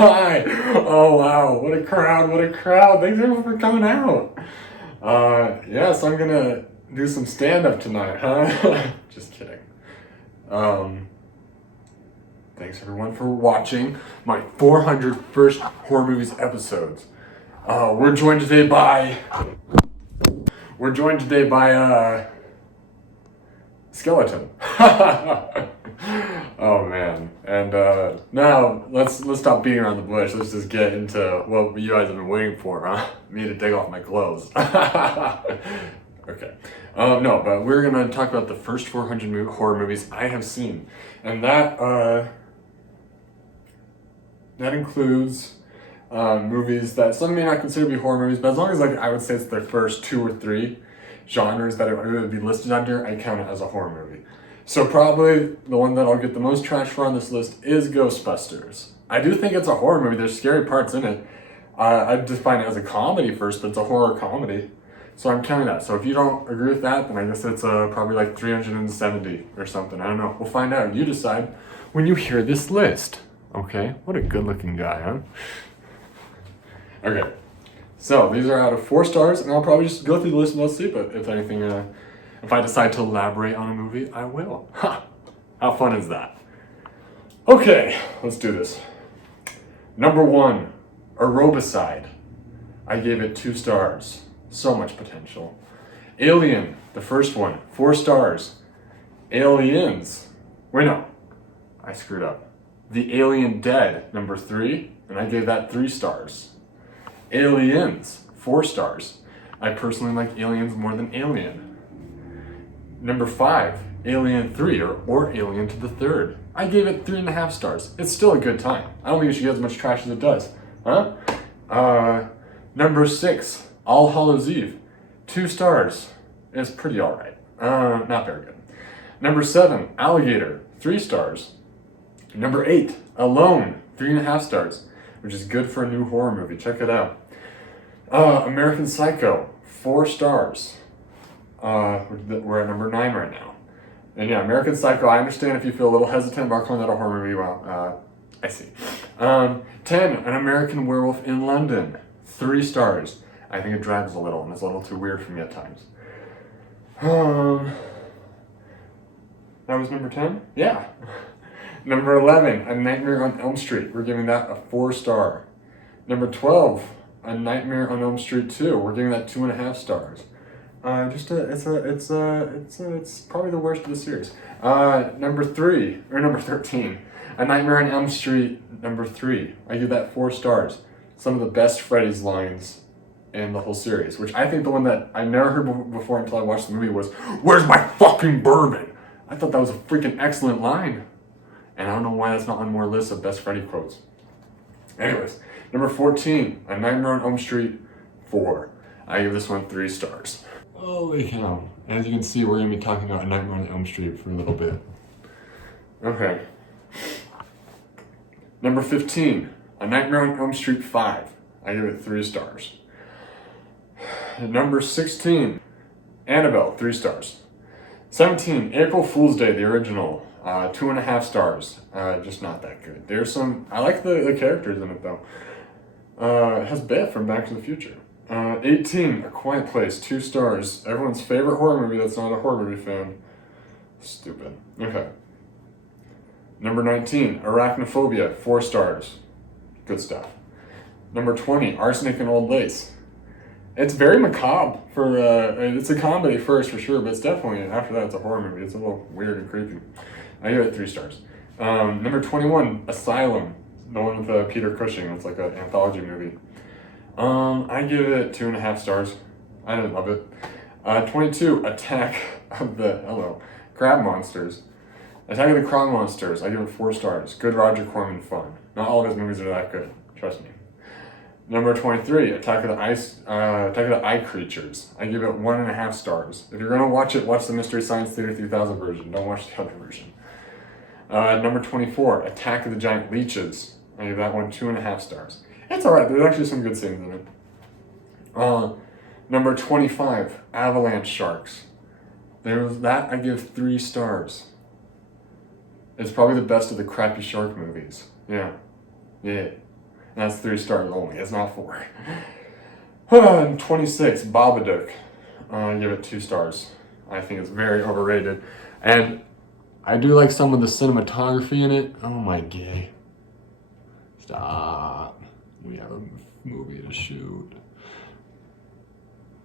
Hi! Oh wow, what a crowd, what a crowd. Thanks everyone for coming out. So I'm gonna do some stand-up tonight, huh? Just kidding. Um, Thanks everyone for watching my 401st Horror Movies episodes. We're joined today by Skeleton. Oh man. And now let's stop beating around the bush. Let's just get into what you guys have been waiting for, huh? Me to take off my clothes. Okay. No, but we're gonna talk about the first 400 horror movies I have seen, and that includes movies that some may not consider to be horror movies, but as long as I would say it's their first 2 or 3 genres that it would be listed under, I count it as a horror movie. So probably the one that I'll get the most trash for on this list is Ghostbusters. I do think it's a horror movie. There's scary parts in it. I define it as a comedy first, but it's a horror comedy. So I'm counting that. So if you don't agree with that, then I guess it's probably like 370 or something. I don't know. We'll find out. You decide when you hear this list. Okay? What a good looking guy, huh? Okay. So these are out of 4 stars, and I'll probably just go through the list and let's see. But if anything, if I decide to elaborate on a movie, I will. Ha! How fun is that? Okay, let's do this. Number 1, Aerobicide. I gave it 2 stars. So much potential. Alien, the first one, 4 stars. Aliens. Wait, no. I screwed up. The Alien Dead, number 3, and I gave that 3 stars. Aliens, 4 stars. I personally like Aliens more than Alien. Number 5, Alien 3, or Alien to the Third. I gave it 3.5 stars. It's still a good time. I don't think it should get as much trash as it does. Huh? Number 6, All Hallows Eve. 2 stars. It's pretty alright. Not very good. Number 7, Alligator. 3 stars. Number 8, Alone. 3.5 stars. Which is good for a new horror movie. Check it out. American Psycho. 4 stars. We're at number 9 right now. And yeah, American Psycho, I understand if you feel a little hesitant about calling that a horror movie. Well, I see. 10, An American Werewolf in London. 3 stars. I think it drags a little, and it's a little too weird for me at times. That was number 10? Yeah. Number 11, A Nightmare on Elm Street. We're giving that a 4 star. Number 12, A Nightmare on Elm Street 2. We're giving that 2.5 stars. It's probably the worst of the series. Number 13, A Nightmare on Elm Street number 3. I give that 4 stars. Some of the best Freddy's lines in the whole series, which I think the one that I never heard before until I watched the movie was, "Where's my fucking bourbon?" I thought that was a freaking excellent line. And I don't know why that's not on more lists of best Freddy quotes. Anyways, number 14, A Nightmare on Elm Street 4. I give this one 3 stars. Holy cow. As you can see, we're going to be talking about A Nightmare on Elm Street for a little bit. Okay. Number 15, A Nightmare on Elm Street 5. I give it 3 stars. Number 16, Annabelle, 3 stars. 17, April Fool's Day, the original, 2.5 stars. Just not that good. I like the characters in it though. It has Beth from Back to the Future. 18, A Quiet Place, 2 stars. Everyone's favorite horror movie that's not a horror movie fan. Stupid. Okay. Number 19, Arachnophobia, 4 stars. Good stuff. Number 20, Arsenic and Old Lace. It's very macabre it's a comedy first for sure, but it's definitely, after that, it's a horror movie. It's a little weird and creepy. I give it 3 stars. Number 21, Asylum, the one with Peter Cushing. It's like an anthology movie. I give it 2.5 stars. I didn't love it. 22, Attack of the Crab Monsters. Attack of the Crab Monsters. I give it 4 stars. Good Roger Corman fun. Not all of his movies are that good. Trust me. Number 23, Attack of the Eye Creatures. I give it 1.5 stars. If you're gonna watch it, watch the Mystery Science Theater 3000 version. Don't watch the other version. Number 24, Attack of the Giant Leeches. I give that one 2.5 stars. It's alright, there's actually some good scenes in it. Number 25, Avalanche Sharks. I give 3 stars. It's probably the best of the crappy shark movies. Yeah. And that's 3 stars only. It's not 4. And 26, Babadook. I give it 2 stars. I think it's very overrated. And I do like some of the cinematography in it. Oh my gay. Stop. We have a movie to shoot.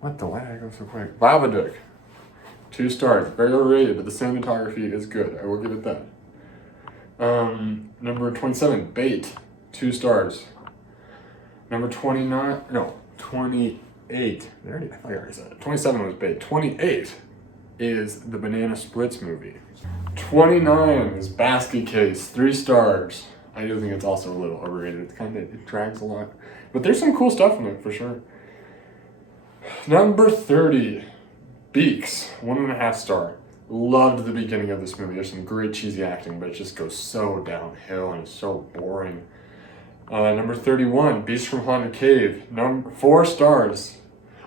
What the? Why did I go so quick? Babadook. 2 stars. Very overrated, but the cinematography is good. I will give it that. Number 27, Bait. 2 stars. Number 29, no, 28. I thought I already said it. 27 was Bait. 28 is the Banana Splits movie. 29 is Basket Case. 3 stars. I do think it's also a little overrated. It drags a lot. But there's some cool stuff in it for sure. Number 30, Beaks. 1.5 star. Loved the beginning of this movie. There's some great cheesy acting, but it just goes so downhill and it's so boring. Number 31, Beast from Haunted Cave. 4 stars.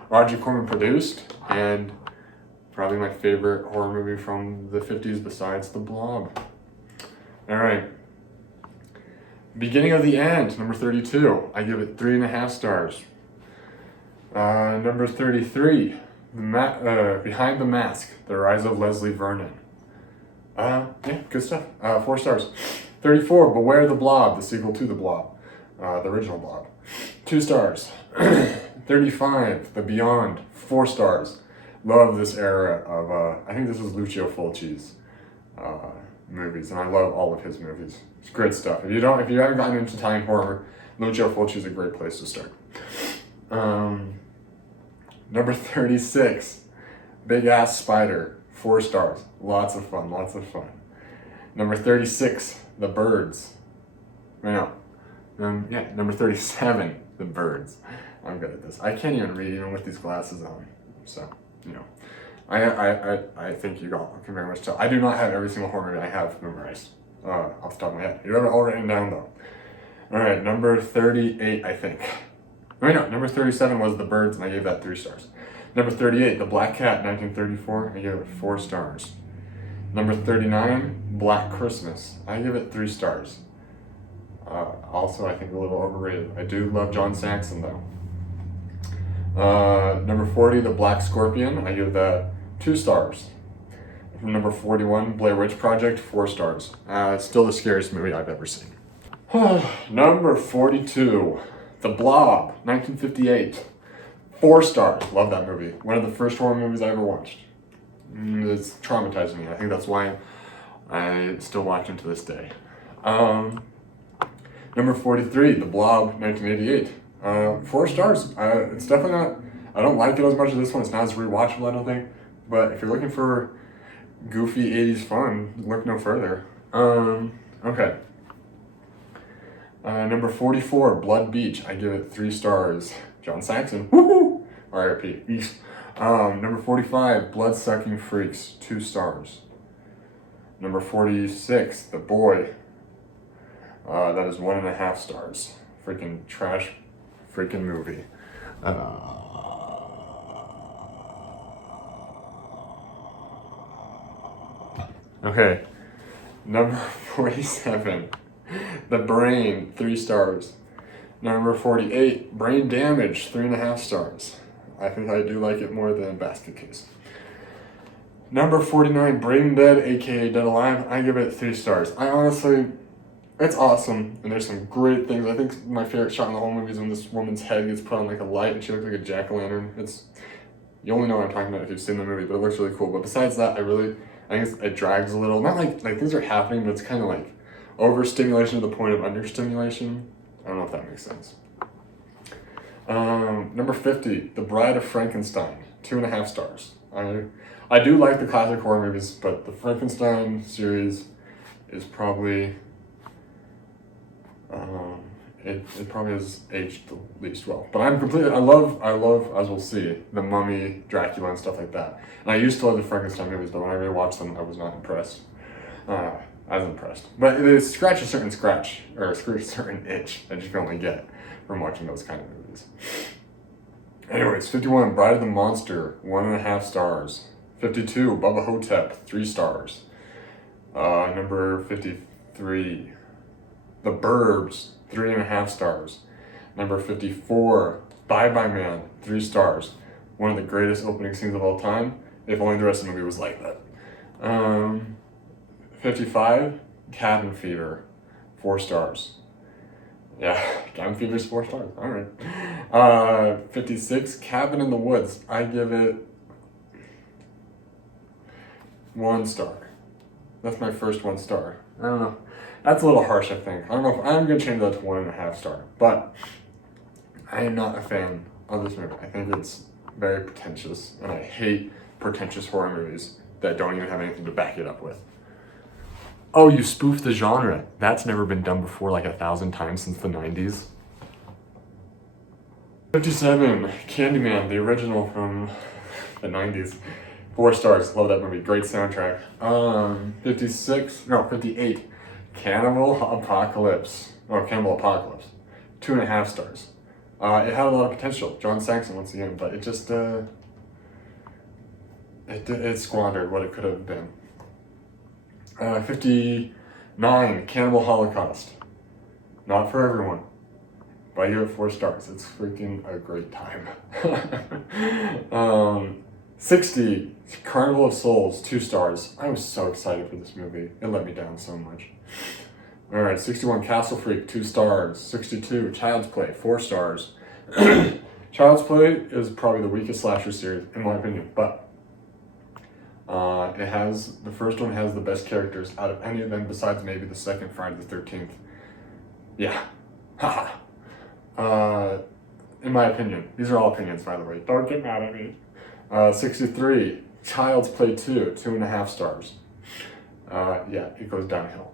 Roger Corman produced, and probably my favorite horror movie from the 50s besides The Blob. Alright. Beginning of the End, number 32. I give it 3.5 stars. Number 33, Behind the Mask, The Rise of Leslie Vernon. Yeah, good stuff. 4 stars. 34, Beware the Blob, the sequel to The Blob. The original Blob. 2 stars. 35, The Beyond. 4 stars. Love this era of, I think this is Lucio Fulci's movies, and I love all of his movies. It's great stuff. If you haven't gotten into Italian horror, Lucio Fulci is a great place to start. Number 36, Big Ass Spider. 4 stars. Lots of fun. Number 36, The Birds. Number 37, The Birds. I'm good at this. I can't even read even with these glasses on. So, I think you all can very much tell. I do not have every single horror movie I have memorized off the top of my head. You have it all written down though. Alright, number 38, I think. Number 37 was The Birds, and I gave that 3 stars. Number 38, The Black Cat, 1934, I gave it 4 stars. Number 39, Black Christmas, I give it 3 stars. Also, I think a little overrated. I do love John Saxon though. Number 40, The Black Scorpion, I give that 2 stars. Number 41, Blair Witch Project, 4 stars. It's still the scariest movie I've ever seen. Number 42, The Blob, 1958. 4 stars. Love that movie. One of the first horror movies I ever watched. It's traumatized me. I think that's why I still watch it to this day. Number 43, The Blob, 1988. 4 stars. It's definitely not, I don't like it as much as this one. It's not as rewatchable, I don't think. But if you're looking for goofy 80s fun, look no further. Okay. Number 44, Blood Beach. I give it 3 stars. John Saxon. Woohoo! R.I.P. Number 45, Blood Sucking Freaks. 2 stars. Number 46, The Boy. That is 1.5 stars. Freaking trash freaking movie. Okay. Number 47, The Brain. 3 stars. Number 48, Brain Damage. 3.5 stars. I think I do like it more than Basket Case. Number 49, Brain Dead, aka Dead Alive. I give it 3 stars. It's awesome, and there's some great things. I think my favorite shot in the whole movie is when this woman's head gets put on like a light and she looks like a jack-o'-lantern. You only know what I'm talking about if you've seen the movie, but it looks really cool. But besides that, I think it drags a little. Not like things are happening, but it's kind of like overstimulation to the point of understimulation. I don't know if that makes sense. Number 50, The Bride of Frankenstein. 2.5 stars. I do like the classic horror movies, but the Frankenstein series is probably it probably has aged the least well. But I love, as we'll see, The Mummy, Dracula, and stuff like that. And I used to love the Frankenstein movies, but when I rewatched them, I was not impressed. As impressed. But they scratch a certain itch that you can only get from watching those kind of movies. Anyways, 51, Bride of the Monster, 1.5 stars. 52, Bubba Hotep, 3 stars. Number 53, The Burbs, 3.5 stars. Number 54, Bye Bye Man, 3 stars. One of the greatest opening scenes of all time, if only the rest of the movie was like that. 55, Cabin Fever, 4 stars. Yeah, Cabin Fever's 4 stars, alright. 56, Cabin in the Woods, I give it 1 star. That's my first 1 star. I don't know. That's a little harsh, I think. I don't know if I'm gonna change that to 1.5 star, but I am not a fan of this movie. I think it's very pretentious, and I hate pretentious horror movies that don't even have anything to back it up with. Oh, you spoofed the genre. That's never been done before like 1,000 times since the 90s. 57, Candyman, the original from the 90s. 4 stars, love that movie, great soundtrack. 58, Cannibal Apocalypse, 2.5 stars. It had a lot of potential, John Saxon once again, but it just, it squandered what it could have been. 59, Cannibal Holocaust. Not for everyone, but I give it 4 stars. It's freaking a great time. 60, Carnival of Souls, 2 stars. I was so excited for this movie. It let me down so much. Alright, 61, Castle Freak, 2 stars. 62, Child's Play, 4 stars. Child's Play is probably the weakest slasher series, in my opinion, but the first one has the best characters out of any of them besides maybe the second Friday the 13th. Yeah. Haha. In my opinion. These are all opinions, by the way. Don't get mad at me. 63, Child's Play 2, 2.5 stars. Yeah, it goes downhill.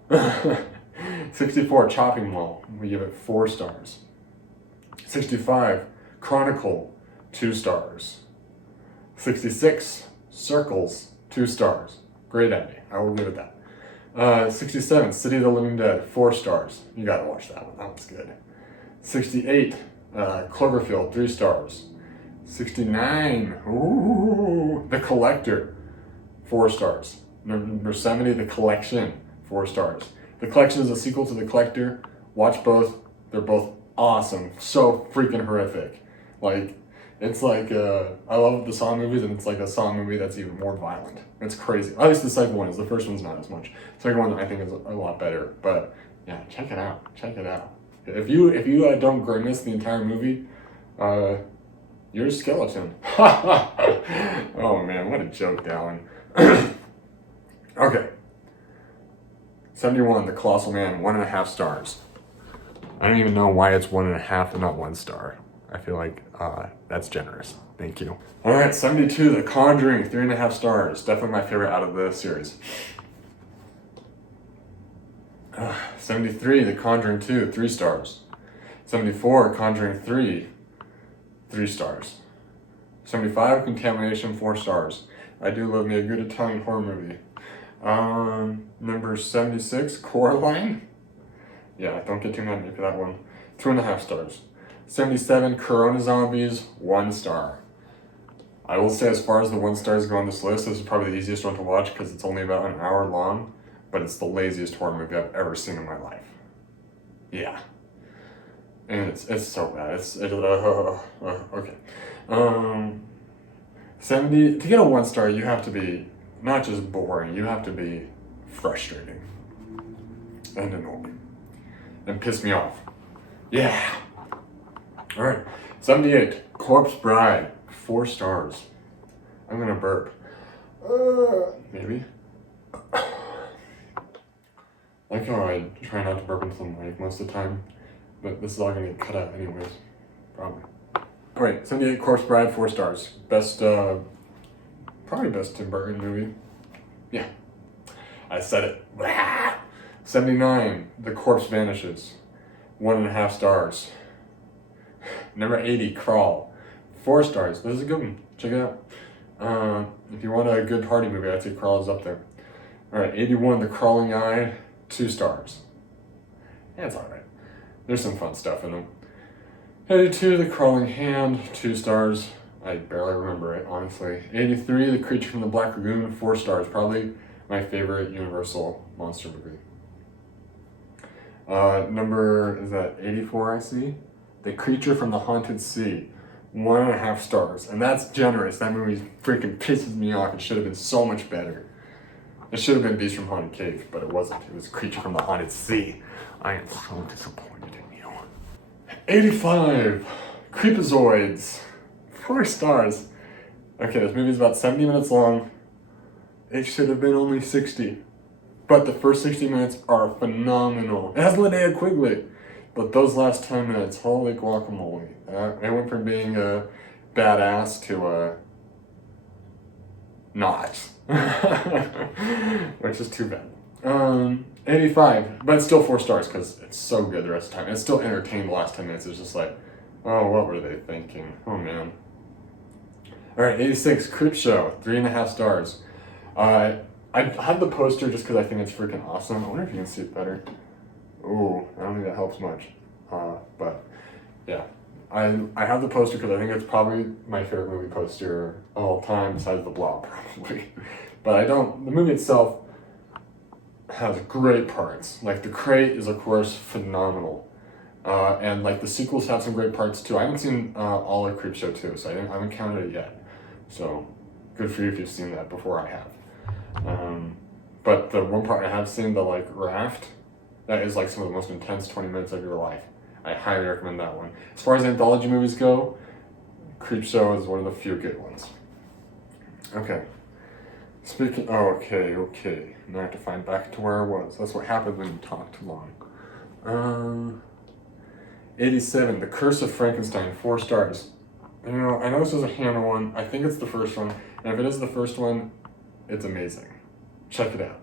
64, Chopping Mall, we give it 4 stars. 65, Chronicle, 2 stars. 66, Circles, 2 stars. Great ending, I will give it that. 67, City of the Living Dead, 4 stars. You gotta watch that one, that one's good. 68, Cloverfield, 3 stars. 69, ooh, The Collector, 4 stars. Number 70, The Collection, 4 stars. The Collection is a sequel to The Collector. Watch both. They're both awesome. So freaking horrific. Like, it's like, I love the Saw movies, and it's like a Saw movie that's even more violent. It's crazy. At least the second one is. The first one's not as much. The second one I think is a lot better. But yeah, check it out. Check it out. If you don't grimace the entire movie, you're a skeleton. Oh man, what a joke, Dallin. Okay. 71, The Colossal Man, 1.5 stars. I don't even know why it's 1.5 and not 1 star. I feel like that's generous. Thank you. All right, 72, The Conjuring, 3.5 stars. Definitely my favorite out of the series. 73, The Conjuring 2, 3 stars. 74, Conjuring 3, 3 stars. 75, Contamination, 4 stars. I do love me a good Italian horror movie. Number 76, Coraline. Yeah, don't get too mad at me for that one. 2.5 stars. 77, Corona Zombies, 1 star. I will say, as far as the 1 stars go on this list, this is probably the easiest one to watch because it's only about an hour long, but it's the laziest horror movie I've ever seen in my life. Yeah. And it's so bad. Okay. 70, to get a 1 star, you have to be not just boring, you have to be frustrating and annoying and piss me off. Yeah. All right. 78, Corpse Bride, 4 stars. I'm gonna burp. Maybe. Like how I try not to burp into the mic most of the time, but this is all gonna get cut out anyways, probably. All right, 78, Corpse Bride, 4 stars. Best, probably best Tim Burton movie. Yeah, I said it. 79, The Corpse Vanishes, 1.5 stars. Number 80, Crawl, 4 stars. This is a good one. Check it out. If you want a good party movie, I'd say Crawl is up there. All right, 81, The Crawling Eye, 2 stars. Yeah, it's all right. There's some fun stuff in them. 82, The Crawling Hand, 2 stars. I barely remember it, honestly. 83, The Creature from the Black Lagoon, 4 stars. Probably my favorite Universal monster movie. Number, is that 84 I see? The Creature from the Haunted Sea. 1.5 stars. And that's generous. That movie freaking pisses me off. It should have been so much better. It should have been Beast from Haunted Cave, but it wasn't. It was Creature from the Haunted Sea. I am so disappointed in you. 85. Creepazoids. 4 stars. Okay, this movie's about 70 minutes long. It should have been only 60. But the first 60 minutes are phenomenal. It has Linnea Quigley. But those last 10 minutes, holy guacamole. It went from being a badass to a not. Which is too bad. 85, but it's still 4 stars because it's so good the rest of the time. And it's still entertained the last 10 minutes. It's just like, oh, what were they thinking? Oh, man. Alright, 86, Creepshow, 3.5 stars. I had the poster just because I think it's freaking awesome. I wonder if you can see it better. Ooh, I don't think that helps much. But yeah, I have the poster because I think it's probably my favorite movie poster of all time besides the Blob, probably. But the movie itself has great parts. Like, the crate is, of course, phenomenal. And like the sequels have some great parts too. I haven't seen all of Creepshow 2, so I haven't counted it yet. So good for you if you've seen that before I have. But the one part I have seen, the like raft, that is like some of the most intense 20 minutes of your life. I highly recommend that one. As far as anthology movies go, Creepshow is one of the few good ones. Okay. Okay. Now I have to find back to where I was. That's what happens when you talk too long. 87, The Curse of Frankenstein, 4 stars. You know, I know this is a Hammer one. I think it's the first one. And if it is the first one, it's amazing. Check it out.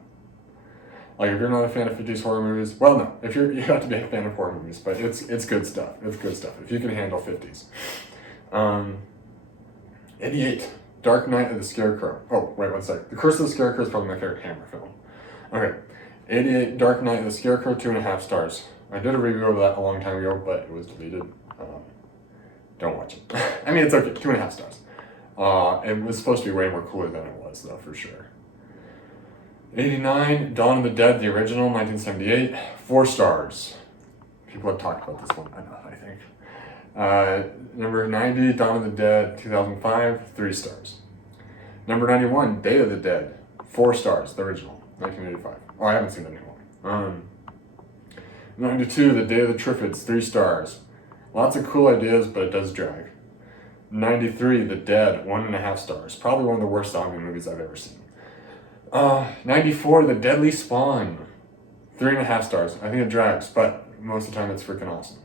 Like, if you're not a fan of 50s horror movies, well, no, you have to be a fan of horror movies, but it's good stuff. It's good stuff, if you can handle 50s. 88, Dark Knight of the Scarecrow. Oh, wait, one sec. The Curse of the Scarecrow is probably my favorite Hammer film. Okay, 88, Dark Knight of the Scarecrow, 2.5 stars. I did a review of that a long time ago, but it was deleted. Don't watch it. I mean, it's okay, 2.5 stars. It was supposed to be way more cooler than it was, though, for sure. 89, Dawn of the Dead, the original, 1978, 4 stars. People have talked about this one enough, I think. Number 90, Dawn of the Dead, 2005, 3 stars. Number 91, Day of the Dead, 4 stars, the original, 1985. Oh, I haven't seen the new one. 92, The Day of the Triffids, 3 stars. Lots of cool ideas, but it does drag. 93, The Dead, 1.5 stars. Probably one of the worst zombie movies I've ever seen. 94, The Deadly Spawn, 3.5 stars. I think it drags, but most of the time it's freaking awesome.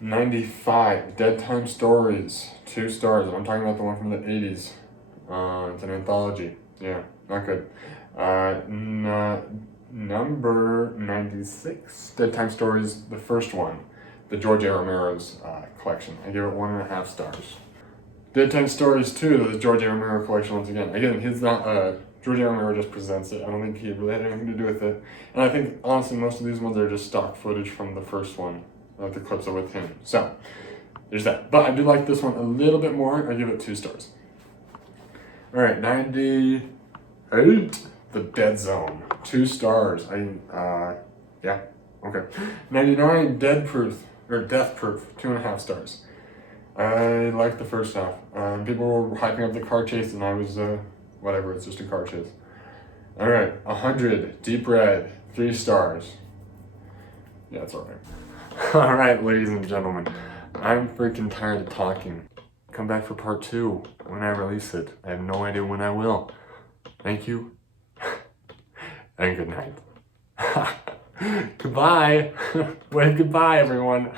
95, Dead Time Stories, 2 stars. I'm talking about the one from the 80s. It's an anthology. Yeah, not good. Number 96, Dead Time Stories, the first one, the George A. Romero's collection. I give it 1.5 stars. Dead Time Stories 2, the George A. Romero collection once again. Again, he's not, George A. Romero just presents it. I don't think he really had anything to do with it. And I think, honestly, most of these ones are just stock footage from the first one. The clips are with him. So, there's that. But I do like this one a little bit more. I give it 2 stars. Alright, 98, The Dead Zone, 2 stars. Yeah, okay. 99, Death Proof, 2.5 stars. I liked the first half. People were hyping up the car chase, and I was, whatever, it's just a car chase. Alright, 100, Deep Red, 3 stars. Yeah, it's alright. Alright, ladies and gentlemen, I'm freaking tired of talking. Come back for part 2 when I release it. I have no idea when I will. Thank you, and good night. Goodbye. Wave goodbye, everyone.